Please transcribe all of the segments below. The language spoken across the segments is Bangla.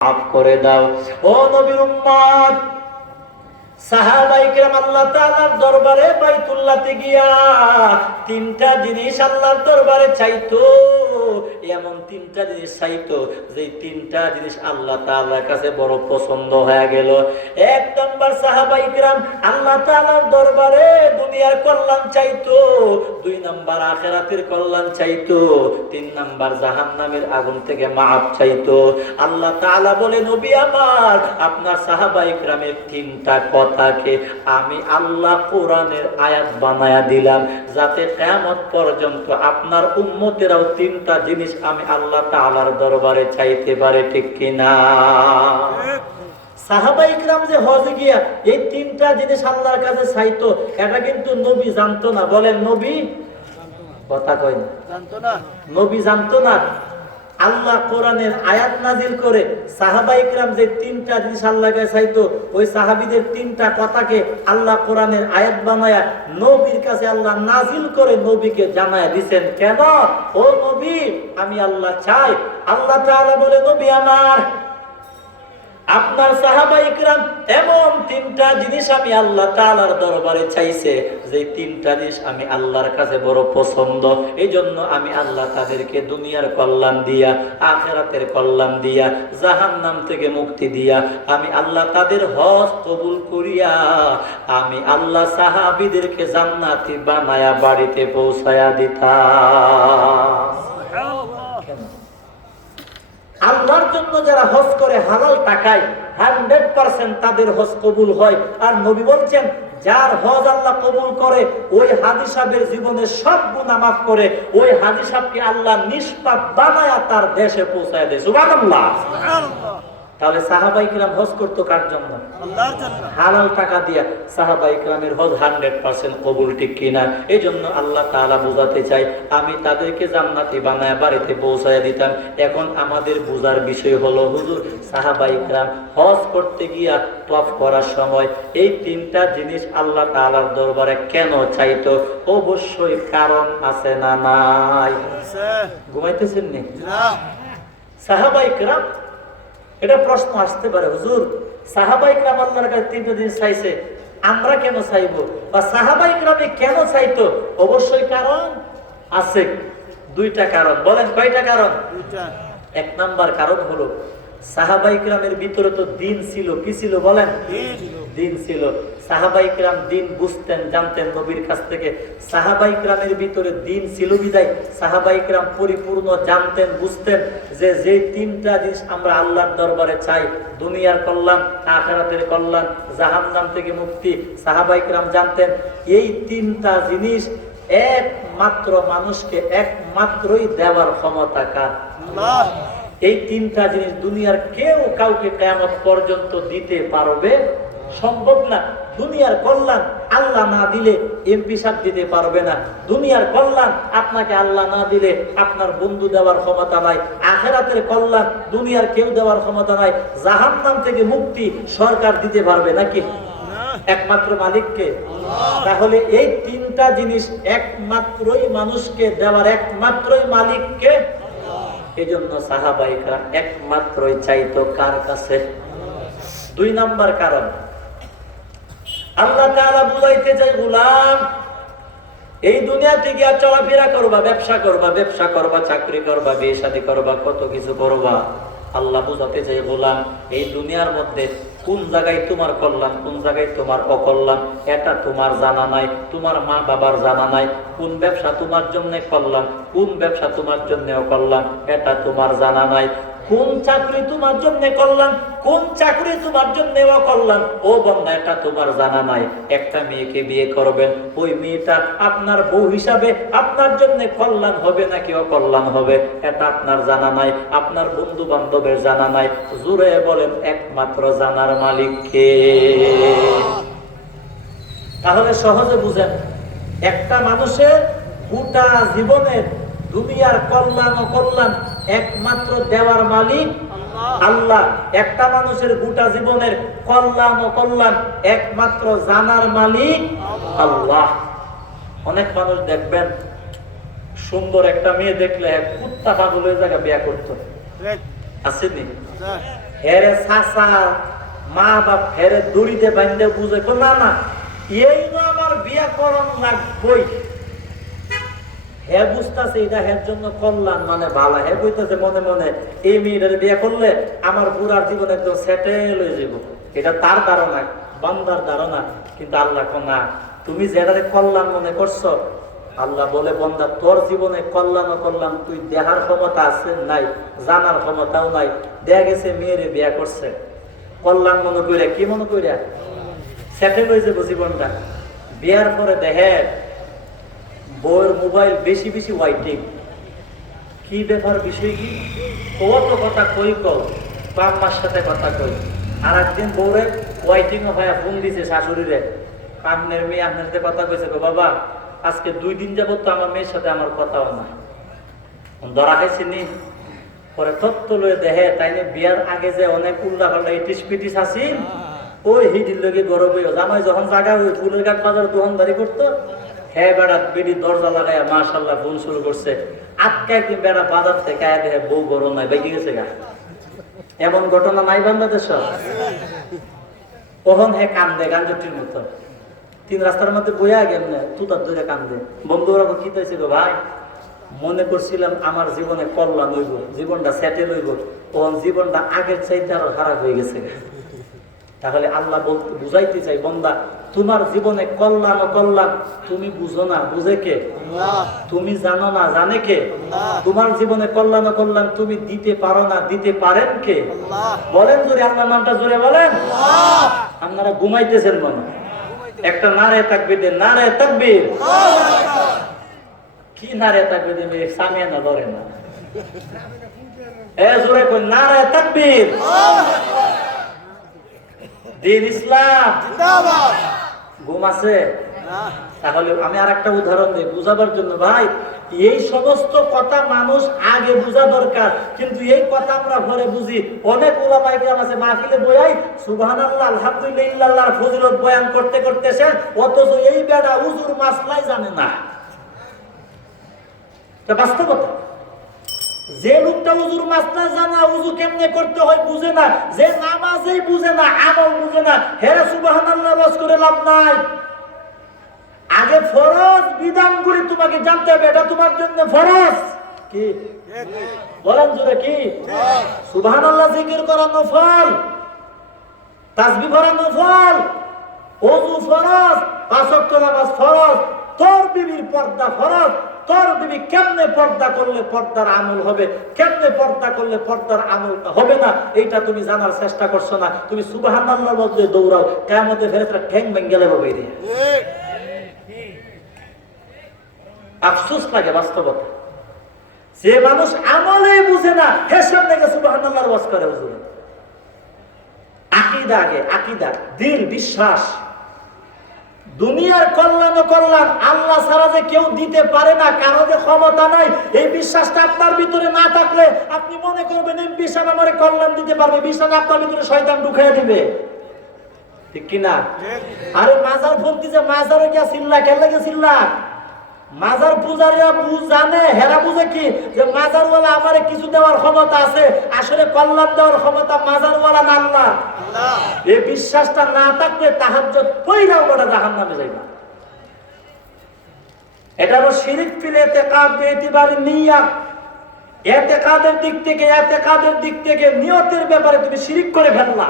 মাফ করে দাও। ও নবীর উম্মত সাহাবাইকেরাম আল্লাহ তাআলার দরবারে বাইতুল্লাহতে গিয়া তিনটা জিনিস আল্লাহর দরবারে চাইতো। এমন তিনটা জিনিস চাইতো যে তিনটা জিনিস আল্লাহ তাআলার কাছে বড় পছন্দ হয়ে গেল। এক নম্বর সাহাবাইকেরাম আল্লাহ তাআলার দরবারে দুনিয়ার কল্যাণ চাইতো, দুই নম্বর আখেরাতের কল্যাণ চাইতো, তিন নম্বর জাহান্নামের আগুন থেকে মাপ চাইতো। আল্লাহ তাআলা বলে, নবী আমার, আপনার সাহাবা ইকরামের তিনটা কথাকে আমি আল্লাহ কোরআনের আয়াত বানায়া দিলাম, যাতে কিয়ামত পর্যন্ত আপনার উম্মতেরাও তিনটা জিনিস আমি আল্লাহ তালার দরবারে চাইতে পারে ঠিক কিনা? সাহাবা ইকরাম যে হজে গিয়া এই তিনটা জিনিস আল্লাহর কাছে চাইতো এটা কিন্তু নবী জানতো না। বলেন নবী? কথা কয় না। জানতো না। নবী জানতো না? আল্লাহ কোরআনের আয়াত নাজিল করে সাহাবা ইকরাম যে তিনটা জিনিস আল্লাহকে চাইতো, ওই সাহাবিদের তিনটা কথাকে আল্লাহ কোরআনের আয়াত বানায়া নবীর কাছে আল্লাহ নাজিল করে নবীকে জানায় দিছেন, কেন? ও নবী, আমি আল্লাহ চাই। আল্লাহ তাআলা বলে, নবী আমার আপনার সাহাবা ইকরাম এমন তিনটা জিনিস আমি আল্লাহ তাআলার দরবারে চাইছে যে তিনটা জিনিস আমি আল্লাহর কাছে বড় পছন্দ এই জন্য আমি আল্লাহ তাদেরকে দুনিয়ার কল্যাণ দিয়া, আখেরাতের কল্যাণ দিয়া, জাহান্নাম থেকে মুক্তি দিয়া, আমি আল্লাহ তাদের হজ কবুল করিয়া, আমি আল্লাহ সাহাবিদেরকে জান্নাতি বানায়া বাড়িতে পৌঁছায়া কেন? আল্লাহর জন্য যারা হজ করে হালাল টাকায় হান্ড্রেড পার্সেন্ট তাদের হজ কবুল হয়। আর নবী বলছেন, যার হজ আল্লাহ কবুল করে, ওই হাদি সাহেবের জীবনে সব গুণা মাফ করে, ওই হাদি সাহেবকে আল্লাহ নিষ্পাপ বানায় তার দেশে পৌঁছায় দেয়। সুবাদ সুবহানাল্লাহ। তাহলে সাহাবাই কিরাম হজ করতো কার জন্য? হালাল টাকা দিয়া সাহাবা ইকরামের হজ হান্ড্রেড পার্সেন্ট কবুল ঠিক কিনা এই জন্য আল্লাহ তাআলা বোঝাতে চাই আমি তাদেরকে জান্নাতি বানায় বাড়িতে পৌঁছায় দিতাম। এখন আমাদের বোঝার বিষয় হলো হুজুর সাহাবা ইকরাম হজ করতে গিয়া তফ করার সময় এই তিনটা জিনিস আল্লাহ তাআলার দরবারে কেন চাইতো? অবশ্যই কারণ আছে না নাই? ঘুমাইতেছেন নি না। সাহাবা ইকরাম এটা প্রশ্ন আসতে পারে হুজুর। সাহাবাই ক্রাম আল্লাহর কাছে তিনটা জিনিস চাইছে আমরা কেন চাইব? বা সাহাবাই ক্রামে কেন চাইতো? অবশ্যই কারণ আছে। দুইটা কারণ। বলেন কয়টা কারণ? দুইটা। এক নাম্বার কারণ হলো সাহাবা ক্রামের ভিতরে তো দিন ছিল কি ছিল বলেন? দিন ছিল। সাহাবাইকরাম দিন বুঝতেন জানতেন নবীর কাছ থেকে। সাহাবাইকরামের ভিতরে দিন ছিল বিদায়। সাহাবাইকরাম পরিপূর্ণ জানতেন বুঝতেন যে যে তিনটা জিনিস আমরা আল্লাহর দরবারে চাই দুনিয়ার কল্যাণ আখেরাতের কল্যাণ জাহান্নাম থেকে মুক্তি সাহাবাইকরাম জানতেন। এই তিনটা জিনিস একমাত্র মানুষকে একমাত্রই দেওয়ার ক্ষমতা কার? এই তিনটা জিনিস দুনিয়ার কেউ কাউকে কেমন পর্যন্ত দিতে পারবে সম্ভব না। দুনিয়ার কল্যাণ আল্লাহ না দিলে এমপি সাহেব দিতে পারবে না। দুনিয়ার কল্যাণ আপনাকে আল্লাহ না দিলে আপনার বন্ধু দেওয়ার ক্ষমতা নাই। আখেরাতের কল্যাণ দুনিয়ার কেউ দেওয়ার ক্ষমতা নাই। জাহান্নাম থেকে মুক্তি সরকার দিতে পারবে নাকি? একমাত্র মালিককে। তাহলে এই তিনটা জিনিস একমাত্রই মানুষকে দেওয়ার একমাত্রই মালিককে? এই জন্য সাহাবাহিকরা একমাত্রই চাইতো কার কাছে? দুই নাম্বার কারণ। আল্লাহ বুঝাইতে চাই, গোলাম, এই দুনিয়া থেকে আর চলাফেরা করবা, ব্যবসা করবা ব্যবসা করবা, চাকরি করবা, বিয়ে শাদী করবা, কত কিছু করবা? আল্লাহ বুঝাতে চাই, গোলাম, এই দুনিয়ার মধ্যে কোন জায়গায় তোমার কল্যাণ, কোন জায়গায় তোমার অকল্যাণ, এটা তোমার জানা নাই, তোমার মা বাবার জানা নাই, কোন ব্যবসা তোমার জন্য কল্যাণ, কোন ব্যবসা তোমার জন্য অকল্যাণ এটা তোমার জানা নাই। কোন চাকরি তোমার জন্য করলাম কোন চাকরি তোমার জন্য করলাম ও বন্ধা এটা তোমার জানা নাই। একটা মেয়েকে বিয়ে করবেন, ওই মেয়েটা আপনার বউ হিসাবে আপনার জন্য কল্যাণ হবে নাকি অকল্যাণ হবে? এটা আপনার জানা নাই, আপনার বন্ধু বান্ধবের জানা নাই। জুড়ে বলেন, একমাত্র জানার মালিককে তাহলে সহজে বুঝেন, একটা মানুষের গোটা জীবনের দুনিয়ার কল্যাণ ও কল্যাণ একমাত্র দেওয়ার মালিক আল্লাহ। একটা মানুষের গোটা জীবনের কল্যাণ ও কল্যাণ একমাত্র জানার মালিক আল্লাহ। অনেক মানুষ দেখবেন সুন্দর একটা মেয়ে দেখলে কুত্তা পাগল হয়ে জায়গা বিয়া করতো। আসেনি? হেরে সাসা মা বাপ হেরে দড়িতে বান্ধে বুঝে না না এই না আমার বিয়া করণ লাগবই। হে বুঝতেছে এটা হের জন্য কল্যাণ মানে ভালো। হে বুঝতেছে মনে মনে এই মেয়েটার বিয়ে করলে আমার বুড়ার জীবন একদম সেটেল হয়ে যাব এটা তার ধারণা বান্দার ধারণা কিন্তু আল্লাহ কো না তুমি যেটারে কল্যাণ মনে করছ আল্লাহ বলে বন্দা তোর জীবনে কল্যাণ কল্যাণ তুই দেহার ক্ষমতা আছে? নাই। জানার ক্ষমতাও নাই। দেখা গেছে মেয়েরে বিয়ে করছে। কল্যাণ মনে করিয়া কি মনে করিয়া সেটেল হয়ে যাব জীবনটা। বিয়ার পরে দেখে বউয়ের মোবাইল বেশি বেশি ওয়াইটিং কি ব্যাপার বিষয় কি? কত কথা কই কও বাম্মার সাথে কথা কই। আর একদিন বউরে ওয়াইটিং ভাইয়া ফোন দিছে শাশুড়িরে। আপনার মেয়ে আপনার সাথে কথা কইছে গো বাবা, আজকে দুই দিন যাবত তো আমার মেয়ের সাথে আমার কথাও না। ধরা খাইছি নি। পরে তত্ত্ব লয়ে দেহে তাই বিয়ার আগে যে অনেক উল্লা পাল্লা ইটিস পিটিস আছি ওই হিটির লগে গরম হইও জামাই যখন জাগা ওই ফুলের গাছ বাজার দোকানদারি করতো হ্যাঁ বেড়া বিড়ি দরজা লাগাইয়া মাশাল্লাহ ফোন শুরু করছে। আজকে একদিন বেড়া বাজার থেকে আয় দেখে বউ গরম নাই বেগে গেছে গা। এমন ঘটনা নাই বাংলাদেশ? কখন হে কান্দে গাঞ্জটির মতো। তিন রাস্তার মধ্যে বইয়া গেমনে তুতার ধরে কান্দে। বন্ধুরা কি হয়েছে ভাই? মনে করছিলাম আমার জীবনে কল্যাণ হইব জীবনটা সেটেল হইব তখন জীবনটা আগের চাইতে আরও খারাপ হয়ে গেছে তাহলে আল্লাহ বলতে বুঝাইতে চাই বন্দা তোমার জীবনে কল্যাণ কল্যাণ তুমি বুঝো না বুঝে কে? তুমি জানো না জানে কে? তোমার জীবনে কল্যাণ কল্যাণ তুমি দিতে পারো না দিতে পারেন কে? বলেন জোরে আল্লাহ নামটা জোরে বলেন। আপনারা ঘুমাইতেছেন মনে হয়। একটা নারে থাকবে দে নারে থাকবে কি নারে থাকবে দে মেয়ে সামিয়া না ধরে না। এ জোরে কই নারে তাকবীর। দিন ইসলাম। ঘুম আছে? তাহলে আমি আর একটা উদাহরণ দিই বুঝাবার জন্য। ভাই এই সমস্ত কথা মানুষ আগে বোঝা দরকার কিন্তু এই কথা আমরা ঘরে বুঝি। অনেক ওলামাই গ্রাম আছে মাহফিলে বয়াই সুবহানাল্লাহ আলহামদুলিল্লাহ ফজিলত বয়ান করতে করতে সে অথচ এই বেড়া উজুর মাসলাই জানে না। বাস্তবতা। যে লোকটা উজুর মাস্টার জানা উজু কেমনে করতে হয় বুঝে না। যে নামাজেই বুঝে না, আমল বুঝে না, হেরা সুবহানাল্লাহ রস করে লাভ নাই। আগে ফরজ বিধানগুলি তোমাকে জানতে হবে, এটা তোমার জন্য ফরজ। কি? বলেন জোরে কি? সুবহানাল্লাহ জিকির করা নফল, তাসবিহ পড়া নফল, ওযু ফরজ, পাঁচ ওয়াক্ত নামাজ ফরজ, তোর বিবির পর্দা ফরজ। তোর বিবি কেমনে পর্দা করলে পর্দার আমল হবে? কেমনে পর্দা করলে পর্দার আমলটা হবে না? এইটা তুমি জানার চেষ্টা করছ না। তুমি সুবহানাল্লাহর মধ্যে দৌড়াও। কেমতে ফেরেশতা ঠ্যাং ভেঙ্গেলে দিয়ে আফসোস লাগে বাস্তবতা। যে মানুষ আমলে বুঝে না হেসব থেকে সুবহানাল্লাহর ওয়াজ করে, হুজুর। আকিদা আগে, আকিদা দিল বিশ্বাস। দুনিয়ার কল্যাণ ও কল্যাণ আল্লাহ ছাড়া যে কেউ দিতে পারে না কারও যে ক্ষমতা নাই এই বিশ্বাসটা আপনার ভিতরে না থাকলে আপনি মনে করবেন এই বিশাল আমার কল্যাণ দিতে পারবে বিশ্বাস আপনার ভিতরে শয়তান ঢুকাইয়া দিবে। ঠিক কিনা? আরে মাজার ফোন দিছে মাজারে গিয়া চিল্লা কেন লাগে চিল্লা মাজার পূজারীরা বুঝ জানে হেরা বুঝে কি? যে মাজারওয়ালা আমারে কিছু দেওয়ার ক্ষমতা আছে আসলে কল্যাণ দেওয়ার ক্ষমতা মাজারওয়ালা না আল্লাহ। এই বিশ্বাসটা না থাকলে তাহাজ্জুদ পইরাও বড় জাহান্নামে যাইবা। এটা হলো শিরিক ফিল ইতিকাদ বেইতিবারি নিয়াত। ইতিকাদের দিক থেকে ইতিকাদের দিক থেকে নিয়তের ব্যাপারে তুমি শিরিক করে ফেললা।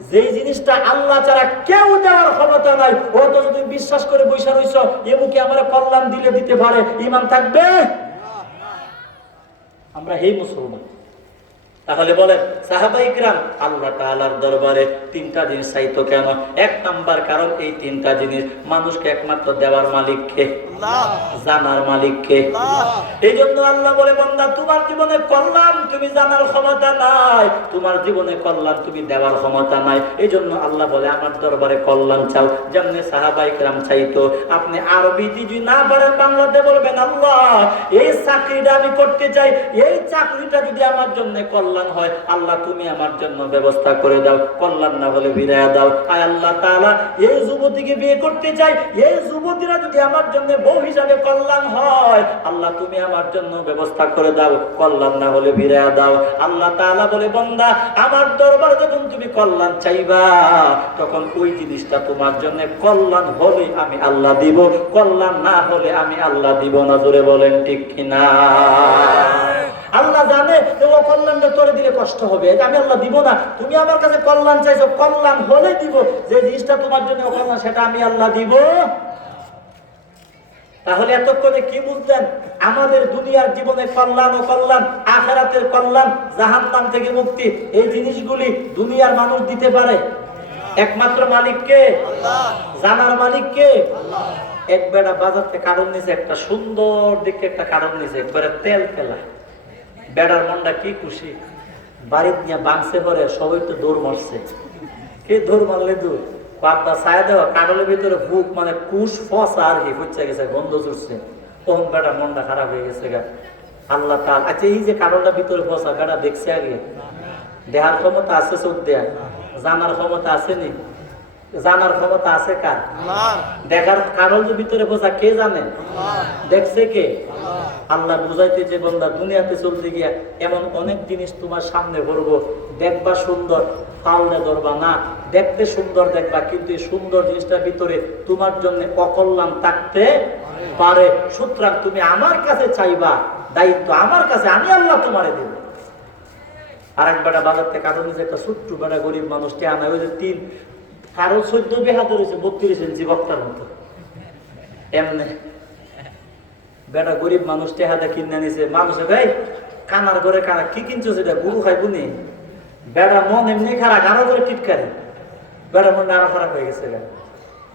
যেই জিনিসটা আল্লাহ ছাড়া কেউ দেওয়ার ক্ষমতা নাই, ও তো যদি বিশ্বাস করে বৈশা রইছ, এ মুখে আমার কল্যাণ দিলে দিতে পারে ইমান থাকবে? আমরা হে মুসলমান। তাহলে বলেন সাহাবাই গ্রাম আল্লাহ তাআলার দরবারে তিনটা জিনিস চাইতো কেন? এক নাম্বার কারণ এই তিনটা জিনিস মানুষকে একমাত্র দেওয়ার মালিককে জানার মালিককে। এই জন্য আল্লাহ বলে বন্দা তোমার জীবনে কল্যাণ তুমি জানার ক্ষমতা নাই। তোমার জীবনে কল্যাণ তুমি দেওয়ার ক্ষমতা নাই। এই জন্য আল্লাহ বলে আমার দরবারে কল্যাণ চাও। যেমনি সাহাবাই গ্রাম চাইতো আপনি আরবি যদি না পারেন বাংলাতে বলবেন আল্লাহ। এই চাকরিটা আমি করতে চাই এই চাকরিটা যদি আমার জন্য কল্যাণ কল্যাণ হয়, আল্লাহ তুমি আমার জন্য ব্যবস্থা করে দাও। কল্যাণ না হলে বিদায় দাও। আয় আল্লাহ তাআলা এই যুবতীকে বিয়ে করতে চাই এই যুবতীরা যদি আমার জন্য বউ হিসাবে কল্যাণ হয়, আল্লাহ তুমি আমার জন্য ব্যবস্থা করে দাও। কল্যাণ না হলে বিদায় দাও। আল্লাহ তাআলা বলে, বন্দা, আমার দরবারে যখন তুমি কল্যাণ চাইবা, তখন ওই জিনিসটা তোমার জন্য কল্যাণ হলে আমি আল্লাহ দিব। কল্যাণ না হলে আমি আল্লাহ দিব না। জোরে বলেন ঠিক কিনা? আল্লাহ জানে যে ও কল্যাণটা তোরে দিলে কষ্ট হবে। এটা আমি আল্লাহ দিব না। তুমি আমার কাছে কল্যাণ চাইছো কল্যাণ হলে দিব। যে জিনিসটা তোমার জন্য কল্যাণ সেটা আমি আল্লাহ দিব। তাহলে এতক্ষণে কি বুঝলেন? আমাদের দুনিয়ার জীবনে কল্যাণ ও কল্যাণ আখেরাতের কল্যাণ জাহান্নাম থেকে মুক্তি এই জিনিসগুলি দুনিয়ার মানুষ দিতে পারে। একমাত্র মালিক কে? জানার মালিক কে? এক বেড়া বাজার থেকে কারণ নিছে একটা সুন্দর দিকে একটা কারণ নিছে একবারে তেল ফেলা। বেড়ার মনটা কি খুশি? বাড়ির নিয়ে বাংসে পরে সবাই তো দৌড় মারছে। কে দৌড় মারলে দূর পাপটা ছায়া দেওয়া কাগলের ভিতরে বুক মানে কুশ, ফসা আর কি হচ্ছে গেছে, গন্ধ চুরছে তখন বেটা মনটা খারাপ হয়ে গেছে গা। আল্লাহ তার আচ্ছা এই যে কাগলটা ভিতরে ফসা বেটা দেখছে আগে? দেহার ক্ষমতা আছে, চোখ দেয়া। জানার ক্ষমতা আছে নি? জানার ক্ষমতা আছে কার? দেখার কারণ ভিতরে বোঝা কে জানে? দেখছে কে? আল্লাহ। বুঝাইতে যে বন্ধা দুনিয়াতে চলতে গিয়া এমন অনেক জিনিস তোমার সামনে ভরবো দেখবা সুন্দর ফাউলে ধরবা না। দেখতে সুন্দর দেখবা কিন্তু এই সুন্দর জিনিসটার ভিতরে তোমার জন্য অকল্যাণ থাকতে পারে। সুতরাং তুমি আমার কাছে চাইবা দায়িত্ব আমার কাছে আমি আল্লাহ তোমারে দেব। আর এক বেটা বাজার থেকে কারণ একটা ছোট্ট বেটা গরিব মানুষ আনা ওই যে তিন কারও চোদ্দ বেহাতে রয়েছে, বত্রিশ ইঞ্চি বক্তার মতো। এমনি। বেটা গরিব মানুষ টেহাতে কিনে নিছে। মানুষে ভাই কানার ঘরে কানা কি কিনছো সেটা? গুরু খাই বুনি বেটা মন এমনি খারাপ, আরও করে টিটকারি। বেটা মন আরও খারাপ হয়ে গেছে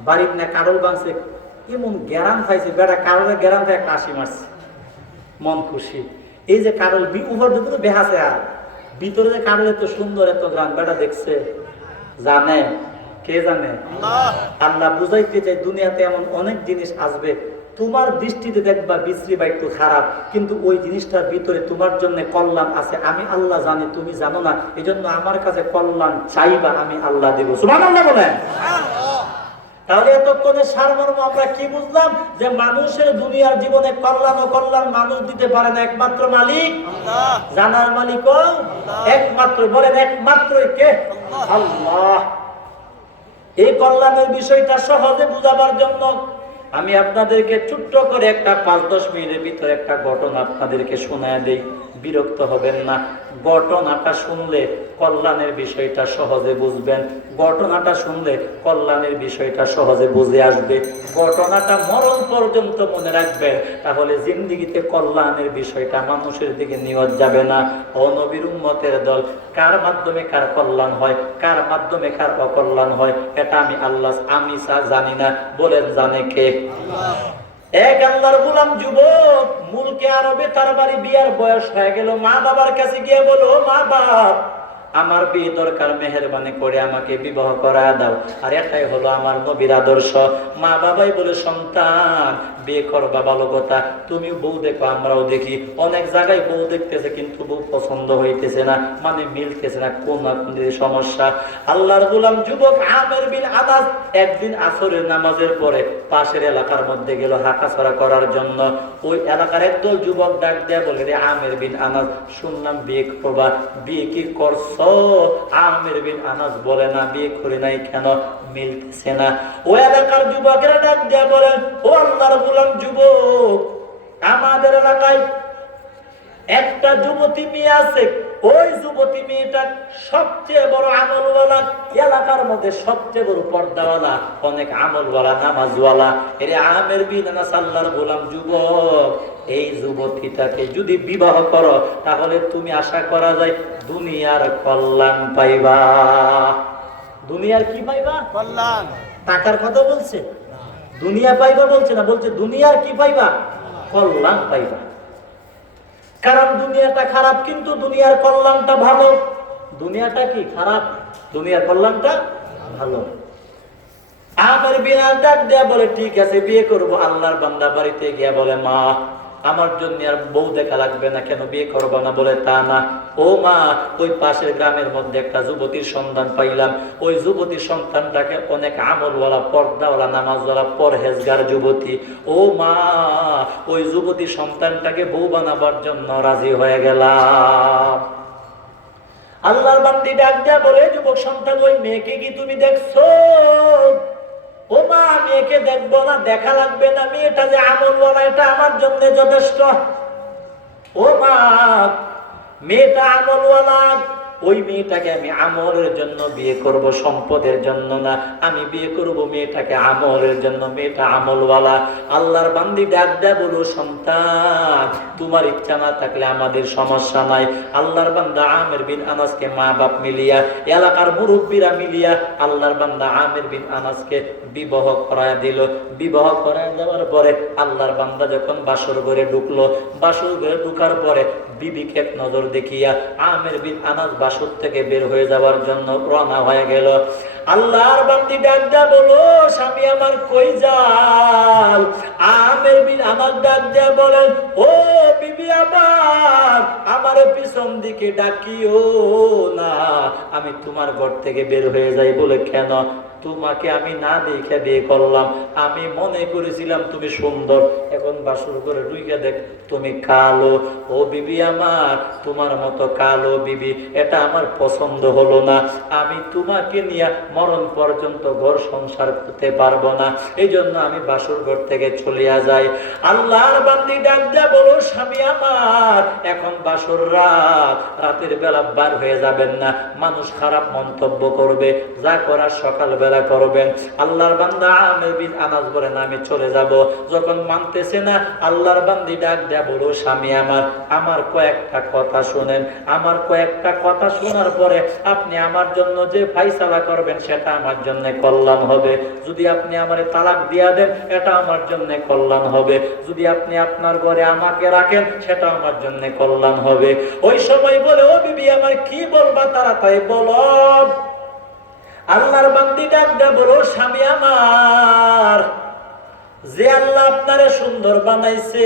বাড়ির না কারল বাংছে, এমন গ্যারাম খাইছে, বেটা কারণে গ্যারাম খাই একটা হাসি মারছে। মন খুশি। এই যে কারল উপর দিকে বেহাছে আর, ভিতরে যে কারল এত সুন্দর এত গ্রাম, বেটা দেখছে, জানে। কে জানে? আল্লাহ বুঝাইতে চাই দুনিয়াতে এমন অনেক জিনিস আসবে। তোমার দৃষ্টিতে দেখবা বিশ্রী বা একটু খারাপ কিন্তু ওই জিনিসটার ভিতরে তোমার জন্য কল্যাণ আছে। আমি আল্লাহ জানি তুমি জানো না। এই জন্য আমার কাছে কল্যাণ চাইবা আমি আল্লাহ দিব। সুমান আল্লাহ বলেন। তাহলে এতক্ষণে সারমর্ম আমরা কি বুঝলাম? যে মানুষের দুনিয়ার জীবনে কল্যাণ ও কল্যাণ মানুষ দিতে পারে না একমাত্র মালিক। জানার মালিক একমাত্র। বলেন একমাত্র কে? আল্লাহ। এই কল্যাণের বিষয়টা সহজে বুঝাবার জন্য আমি আপনাদেরকে ছোট্ট করে একটা পাঁচ দশ মিনিটের ভিতরে একটা ঘটনা আপনাদেরকে শোনায় দেই। বিরক্ত হবেন না। ঘটনাটা শুনলে কল্যাণের বিষয়টা সহজে বুঝবেন। ঘটনাটা শুনলে কল্যাণের বিষয়টা সহজে বুঝে আসবে। ঘটনাটা মরণ পর্যন্ত মনে রাখবেন, তাহলে জিন্দিগিতে কল্যাণের বিষয়টা মানুষের দিকে নিয়ত যাবে না। অনবীর উম্মতের দল, কার মাধ্যমে কার কল্যাণ হয়, কার মাধ্যমে কার অকল্যাণ হয়, এটা আমি আল্লাহ, আমি জানি না। বলেন, জানে কে? এক আল্লাহর গুলাম যুবক, মুলকে আরবে তার বাড়ি বিয়ার বয়স হয়ে গেল। মা বাবার কাছে গিয়ে বলো মা বাপ আমার বিয়ে দরকার, মেহরবানি করে আমাকে বিবাহ করা দাও। আর এটাই হলো আমার নবীর আদর্শ। মা বাবাই বলে, সন্তান, বিয়ে করবা ভালো কথা। তুমি বউ দেখো, আমরাও দেখি। অনেক জায়গায় বউ দেখতেছে, কিন্তু বউ পছন্দ হইতেছে না। মানে মিলতেছে না, কোন না কোন সমস্যা। আল্লাহর গুলাম যুবক আমের বিন আদাস একদিন আসরের নামাজের পরে পাশের এলাকার মধ্যে গেল হাঁটাছড়া করার জন্য। ওই এলাকার একদল যুবক ডাক দেয়া বলে, রে আমের বিন আনাস, শুনলাম বিয়ে করবা। বিয়ে কি করছ? আনাস বলে না, বিয়ে কেন? না। ওই এলাকার বলেন, ও যুবক, আমাদের এলাকায় একটা যুবতী মেয়ে আছে। ওই যুবতী মেয়েটা সবচেয়ে বড় আমলওয়ালা এলাকার মধ্যে সবচেয়ে বড় পর্দাওয়ালা, অনেক আমলওয়ালা, নামাজওয়ালা। এর আমের বিনা সাল্লার গোলাম যুবক, এই যুবতীটাকে যদি বিবাহ করো, তাহলে তুমি আশা করা যায় দুনিয়ার কল্যাণ পাইবা। দুনিয়ার কি পাইবা? কল্যাণ। টাকার কথা বলছে? দুনিয়া পাইবা বলছে না বলছে দুনিয়ার কি পাইবা? কল্যাণ পাইবা। কারণ দুনিয়াটা খারাপ কিন্তু দুনিয়ার কল্যাণটা ভালো। দুনিয়াটা কি খারাপ? দুনিয়ার কল্যাণটা ভালো। আমার বিনা ডাক দেয়া বলে ঠিক আছে বিয়ে করব। আল্লাহর বান্দা বাড়িতে গিয়া বলে মা আমার জন্য আর বউ দেখা লাগবে না, কেন বিয়ে করব না বলে তা না। ও মা, ওই পাশের গ্রামের মধ্যে একটা যুবতীর সন্ধান পাইলাম। ওই যুবতীর সন্তানটাকে অনেক আমলওয়ালা, পর্দাওয়ালা, নামাজওয়ালা, পরহেজগার যুবতী। ও মা, ওই যুবতীর সন্তানটাকে বউ বানাবার জন্য রাজি হয়ে গেলাম। আল্লাহর বান্দি ডাক দেয়া বলে, যুবক সন্তান, ওই মেয়েকে কি তুমি দেখছ? ও মা মেয়েকে দেখব না, দেখা লাগবে না, মেয়েটা যে আমল বলা, এটা আমার জন্য যথেষ্ট। ও মা মেয়েটা আমলওয়ালা ওই মেয়েটাকে আমি আমলের জন্য বিয়ে করব, সম্পদের জন্য না। আমি বিয়ে করব মেয়েটাকে আমলের জন্য, মেয়েটা আমলওয়ালা। আল্লাহর বান্দি ডাক দেয় বলো, সন্তান, তোমার ইচ্ছা না থাকলে আমাদের সমস্যা নাই। আল্লাহর বান্দা আমের বিন আনাসকে মা বাপ মিলিয়া, এলাকার মুরব্বীরা মিলিয়া আল্লাহর বান্দা আমের বিন আনাসকে বিবাহ করায় দিল। বিবাহ করায় দেওয়ার পরে আল্লাহর বান্দা যখন বাসর ঘরে ঢুকলো, বাসর ঘরে ঢুকার পরে বিবিকে নজর দেখিয়া আমের বিন আনাস বাসর থেকে বের হয়ে যাওয়ার জন্য রওনা হয়ে গেল। আল্লাহর বান্দি ডাক বলো, স্বামী আমার কই যাল আমের বিন আমার ডাক দেয়া বলেন, ও বিবি আমার আমার পিছন দিকে ডাকিও না। আমি তোমার ঘর থেকে বের হয়ে যাই বলে কেন তোমাকে আমি না দেখে বিয়ে করলাম। আমি মনে করেছিলাম তুমি সুন্দর। এখন বাসুর করে ডুইকে দেখ, তুমি কালো। ও বিবি আমার, তোমার মতো কালো বিবি, এটা আমার পছন্দ হলো না। আমি তোমাকে নিয়ে মরণ পর্যন্ত ঘর সংসার করতে পারব না। এই জন্য আমি বাসুর ঘর থেকে চলিয়া যাই। আল্লাহর বান্দি ডাক দেয়া বলো, স্বামী আমার, এখন বাসুর রাত। রাতের বেলা বার হয়ে যাবেন না। মানুষ খারাপ মন্তব্য করবে। যা করার সকালবেলা করবেন আল্লাহর বান্দা আমের বিন আনাজ বলেন আমি চলে যাব। যখন মানতেছে না, আল্লাহর বান্দি ডাক দেয়া বলো, স্বামী আমার আমার কয়েকটা কথা শুনেন। আমার কয়েকটা কথা শোনার পরে আপনি আমার জন্য যে ফাইসালা করবেন, সেটা আমার জন্য কল্যাণ হবে। যদি আপনি আমারে তালাক দিয়া দেন, এটা আমার জন্য কল্যাণ হবে। যদি আপনি আপনার ঘরে আমাকে রাখেন, সেটা আমার জন্য কল্যাণ হবে। ওই সময় বলে, ও বিবি, আমার কি বলবা তাড়াতাড়ি বলো। আল্লাহর বান্দি ডাক দেয়া বলো, স্বামী আমার, যে আল্লাহ আপনারে সুন্দর বানাইছে,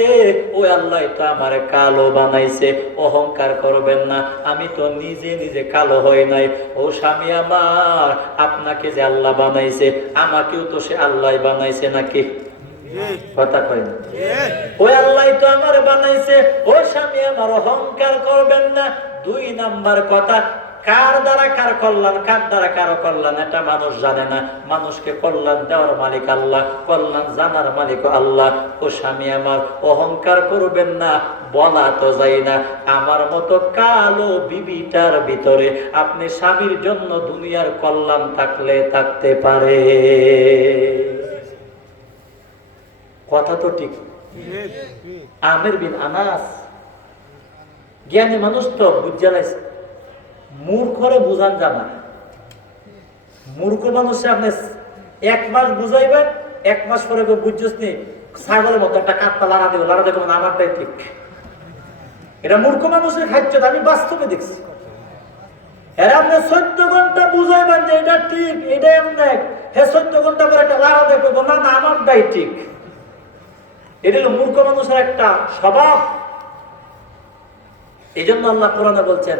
ওই আল্লাহ তো আমারে কালো বানাইছে। অহংকার করবেন না, আমি তো নিজে নিজে কালো হই নাই। ও স্বামী আমার, আপনাকে যে আল্লাহ বানাইছে, আমাকেও তো সে আল্লাহ বানাইছে নাকি? কথা কয় ওই আল্লাহ আমার বানাইছে। ও স্বামী আমার, অহংকার করবেন না। দুই নাম্বার কথা কার দ্বারা কার কল্যাণ, কার দ্বারা কারও কল্যাণ, এটা মানুষ জানে না। মানুষকে কল্যাণ দেওয়ার মালিক আল্লাহ, কল্যাণ জানার মালিক আল্লাহ। ও স্বামী আমার, অহংকার করবেন না, বলা তো যাই না। আমার মতো কালো বিবিটার ভিতরে আপনি স্বামীর জন্য দুনিয়ার কল্যাণ থাকলে থাকতে পারে। কথা তো ঠিক। আমের বিন আনাস, জ্ঞানী মানুষ তো, বুঝা মূর্খরে বুঝান জানা মূর্খ মানুষে আপনি এক মাস বুঝাইবেন এক মাস পরে বুঝছিস ছাগলের মতো একটা কাত্তা লাড়া দেবো, লাড়া দেখো আমারটাই ঠিক। এটা মূর্খ মানুষের খাদ্য আমি বাস্তবে দেখছি। এরা আপনি চোদ্দ ঘণ্টা বুঝাইবেন যে এটা ঠিক, এটা এমনি হে চোদ্দ ঘণ্টা পরে একটা লাড়া দেখব না না আমারটাই ঠিক। এটা হলো মূর্খ মানুষের একটা স্বভাব। এই জন্য আল্লাহ কোরআনে বলছেন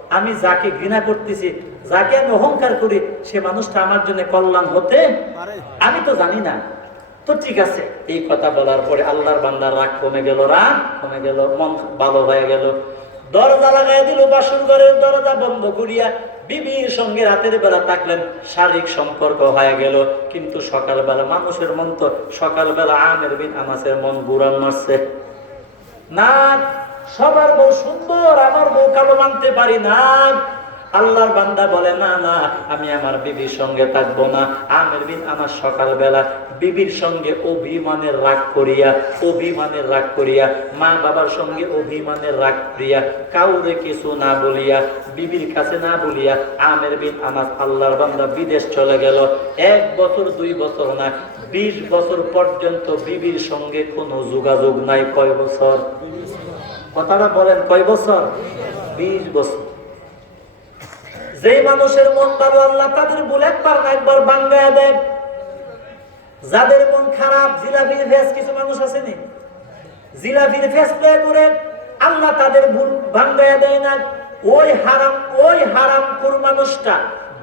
আমি যাকে ঘৃণা করতেছি, যাকে আমি অহংকার করি, সে মানুষটা আমার জন্য কল্যাণ হতে আমি তো জানি না। তো ঠিক আছে, এই কথা বলার পরে আল্লাহর বান্দার রাগ কমে গেল, রাগ কমে গেল, মন ভালো হয়ে গেল। দরজা লাগাই দিল বাসন ঘরের দরজা বন্ধ করিয়া বিবির সঙ্গে রাতের বেলা থাকলেন, শারীরিক সম্পর্ক হয়ে গেল। কিন্তু সকালবেলা মানুষের মন তো সকালবেলা আমের বিন আমাসের মন বুড়ান মারছে। না সবার বউ সুন্দর, আমার বউ কালো মানতে পারি না। আল্লাহর বান্দা বলে, না না, আমি আমার বিবির সঙ্গে থাকব না। আমের বিন আমার সকালবেলা বিবির সঙ্গে অভিমানের রাগ করিয়া, অভিমানের রাগ করিয়া, মা বাবার সঙ্গে অভিমানের রাগ করিয়া, কাউরে কিছু না বলিয়া, বিবির কাছে না বলিয়া, আমের বিন আমার আল্লাহর বান্দা বিদেশ চলে গেল। এক বছর, দুই বছর না, বিশ বছর পর্যন্ত বিবির সঙ্গে কোনো যোগাযোগ নাই। কয় বছর? কথাটা বলেন, কয় বছর? বিশ বছর। যেই মানুষের মন ভালো, আল্লাহ তাদের ভুল একবার না একবার বাঙ্গায় দেয় যাদের মন খারাপ, জিলাপির ফেস, কিছু মানুষ আসেনি? জিলাপির ফেস প্লে করে আল্লাহ তাদের ভুল ভাঙ্গায় দেয় না। ওই হারাম ওই হারাম কোন মানুষটা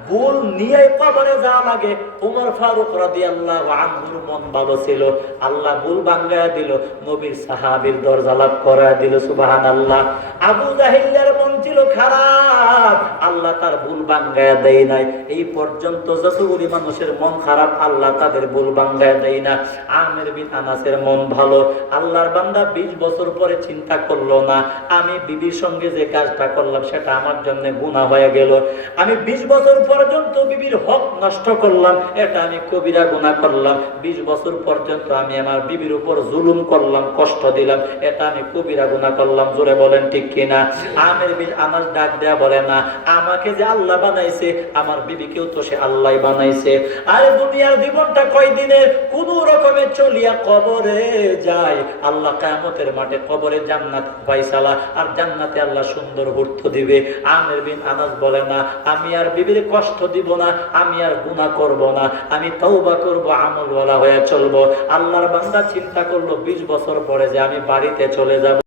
ভুল নিয়ে কবরে যাওয়া লাগে উমর ফারুক রাদিয়াল্লাহু আনহুর মন ভালো ছিল। আল্লাহ ভুল ভাঙ্গায় দিল, নবীর সাহাবীর দরজা লাভ করায় দিল, সুবহানাল্লাহ। আবু জাহিলের মন ছিল খারাপ, আল্লাহ তার ভুল ভাঙ্গায় দেয় নাই। এই পর্যন্ত যতগুলি মানুষের মন খারাপ, আল্লাহ তাদের ভুল ভাঙ্গায় দেয় না। আমের বিন আনাসের মন ভালো। আল্লাহর বান্দা বিশ বছর পরে চিন্তা করল না, আমি বিবির সঙ্গে যে কাজটা করলাম, সেটা আমার জন্য গুণা হয়ে গেল। আমি বিশ বছর পর্যন্ত বিবির হক নষ্ট করলাম, এটা আমি কবিরা গুণা করলাম। বিশ বছর পর্যন্ত আমি আমার বিবির উপর জুলুম করলাম, কষ্ট দিলাম, এটা আমি কবিরা গুণা করলাম, জোরে বলেন ঠিক কিনা? আমের বিন আমার ডাক দেয়া বলে না, আমাকে যে আল্লাহ বানাইছে, আমার বিবিকেও তো সে আল্লাহ বানাইছে। আর দুনিয়ার জীবনটা কয়দিনের কোন রকমে চলিয়া কবরে যায়। আল্লাহ কায়ামতের মাঠে কবরে জান্নাত পাইসালা আর জান্নাতে আল্লাহ সুন্দর অর্থ দিবে। আমের বিন আনাস বলে না, আমি আর বিবির কষ্ট দিব না, আমি আর গুণা করব না। আমি তৌবা করব, আমলওয়ালা হয়ে চলবো। আল্লাহর বান্দা চিন্তা করল, বিশ বছর পরে যে আমি বাড়িতে চলে যাব।